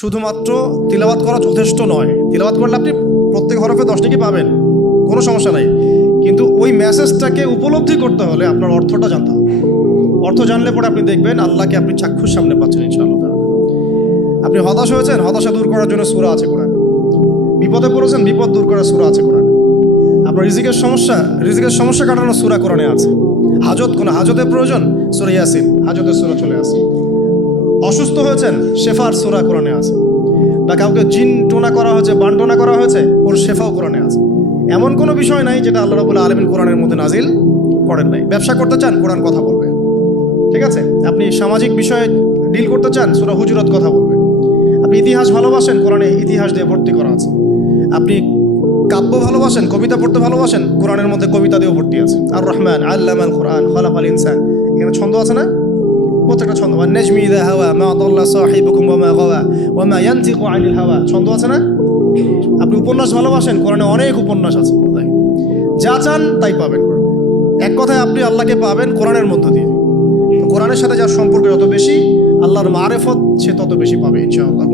শুধুমাত্র তিলাওয়াত করা যথেষ্ট নয়। তিলাওয়াত করলে আপনি প্রত্যেক হরফে 10 টাকা পাবেন, কোনো সমস্যা নাই। কিন্তু ওই মেসেজটাকে উপলব্ধি করতে হলে আপনার অর্থটা জানতে হবে। অর্থ জানলে পরে আপনি দেখবেন আল্লাহকে আপনি চাক্ষুষ সামনে পাচ্ছেন ইনশাআল্লাহ। আপনি হতাশ হয়েছেন, হতাশা দূর করার জন্য সূরা আছে কোরআনে। বিপদে পড়েছেন, বিপদ দূর করার সূরা আছে কোরআনে। আপনার রিজিকের সমস্যা কাটানোর সূরা কোরআনে আছে। কোনো হাজতের প্রয়োজন, সূরা ইয়াসিন, হাজতের সূরা চলে আসে। অসুস্থ হয়েছেন, শেফার সূরা কোরআনে আছে। বা কাউকে জিন টোনা করা হয়েছে, বানটোনা করা হয়েছে, ওর শেফাও কোরআনে আছে। এমন কোনো বিষয় নাই যেটা আল্লাহ রাব্বুল আলামিন কোরআনের মধ্যে নাজিল করেন নাই। ব্যবসা করতে চান, কোরআন কথা বলবে, ঠিক আছে? আপনি সামাজিক বিষয়ে ডিল করতে চান, সূরা হুজুরাত কথা বলবে। আপনি ইতিহাস ভালোবাসেন, কোরআনে ইতিহাস দিয়ে ভর্তি করা আছে। আপনি কাব্য ভালোবাসেন, কবিতা পড়তে ভালোবাসেন, কোরআনের মধ্যে কবিতা দিয়েও ভর্তি আছে। আর রহমান আল্লামাল কোরআন খালাকাল ইনসান, এখানে ছন্দ আছে না? প্রত্যেকটা ছন্দ। ওয়ান নাজমি ইযা হাওয়া মা দাল্লা সাহিবুকুম ওয়া মা গাওয়া ওয়া মা ইয়ানতিকু আনিল হাওয়া, ছন্দ আছে না? আপনি উপন্যাস ভালোবাসেন, কোরআনে অনেক উপন্যাস আছে। যা চান তাই পাবেন কোরআনে। এক কথায় আপনি আল্লাহকে পাবেন কোরআনের মধ্য দিয়ে। তো কোরআনের সাথে যার সম্পর্ক যত বেশি, আল্লাহর মারেফত সে তত বেশি পাবে ইনশাআল্লাহ।